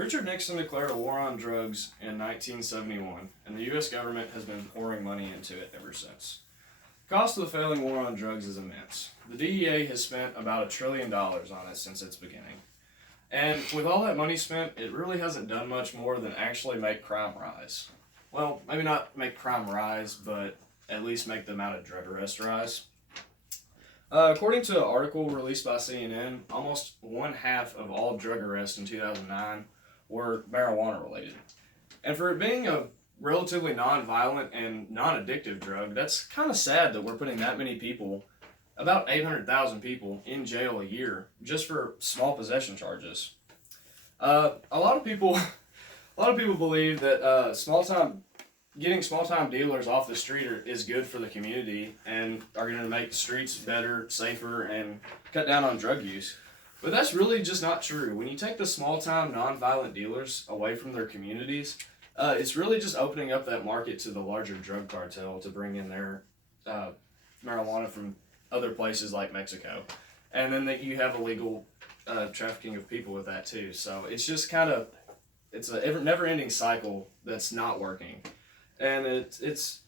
Richard Nixon declared a war on drugs in 1971, and the U.S. government has been pouring money into it ever since. The cost of the failing war on drugs is immense. The DEA has spent about $1 trillion on it since its beginning. And with all that money spent, it really hasn't done much more than actually make crime rise. Well, maybe not make crime rise, but at least make the amount of drug arrests rise. According to an article released by CNN, almost one half of all drug arrests in 2009 were marijuana related. And for it being a relatively non-violent and non-addictive drug, that's kind of sad that we're putting that many people, about 800,000 people, in jail a year just for small possession charges. A lot of people believe that getting small-time dealers off the street is good for the community and are going to make the streets better, safer, and cut down on drug use. But that's really just not true. When you take the small-time, non-violent dealers away from their communities, it's really just opening up that market to the larger drug cartel to bring in their marijuana from other places like Mexico. And then that you have illegal trafficking of people with that too. So it's just it's a never-ending cycle that's not working. And it's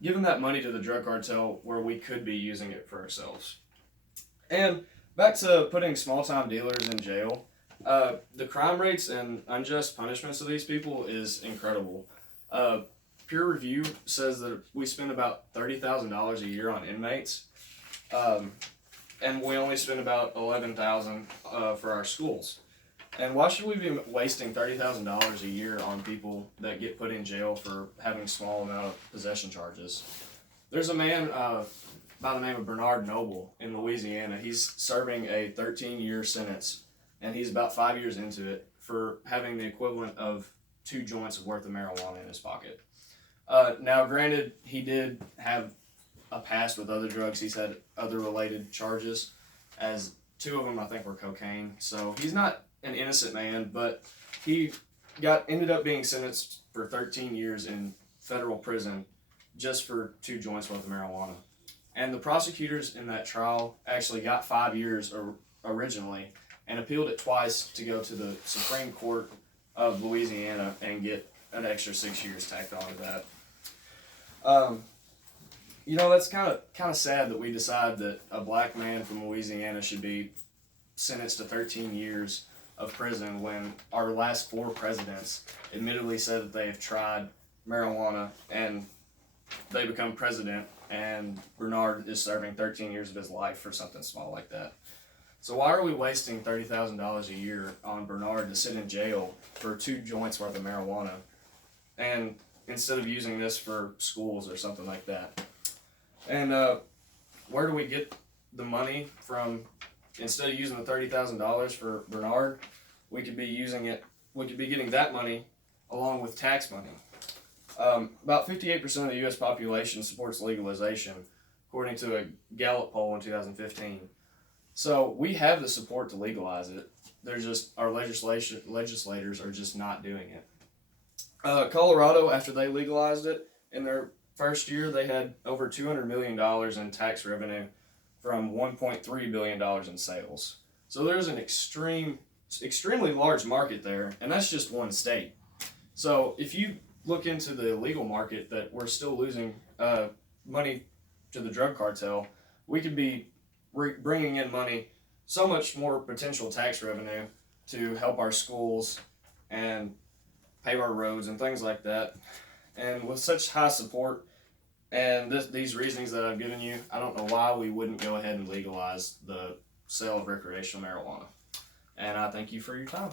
giving that money to the drug cartel where we could be using it for ourselves. And back to putting small-time dealers in jail, the crime rates and unjust punishments of these people is incredible. Peer review says that we spend about $30,000 a year on inmates, and we only spend about $11,000 for our schools. And why should we be wasting $30,000 a year on people that get put in jail for having small amount of possession charges? There's a man by the name of Bernard Noble in Louisiana. He's serving a 13-year sentence, and he's about 5 years into it for having the equivalent of 2 joints worth of marijuana in his pocket. Now, granted, he did have a past with other drugs. He's had other related charges, as 2 of them I think were cocaine. So he's not an innocent man, but he ended up being sentenced for 13 years in federal prison just for 2 joints worth of marijuana. And the prosecutors in that trial actually got 5 years originally and appealed it twice to go to the Supreme Court of Louisiana and get an extra 6 years tacked onto that. That's kind of sad that we decide that a black man from Louisiana should be sentenced to 13 years of prison when our last 4 presidents admittedly said that they have tried marijuana and they become president, and Bernard is serving 13 years of his life for something small like that. So why are we wasting $30,000 a year on Bernard to sit in jail for 2 joints worth of marijuana, and instead of using this for schools or something like that? And where do we get the money from? Instead of using the $30,000 for Bernard, we could be getting that money along with tax money. About 58% of the U.S. population supports legalization, according to a Gallup poll in 2015. So we have the support to legalize it. There's just our legislators are just not doing it. Colorado, after they legalized it, in their first year, they had over $200 million in tax revenue from $1.3 billion in sales. So there's an extremely large market there, and that's just one state. So if you look into the illegal market that we're still losing money to the drug cartel, we could be bringing in money, so much more potential tax revenue to help our schools and pave our roads and things like that. And with such high support and these reasonings that I've given you, I don't know why we wouldn't go ahead and legalize the sale of recreational marijuana. And I thank you for your time.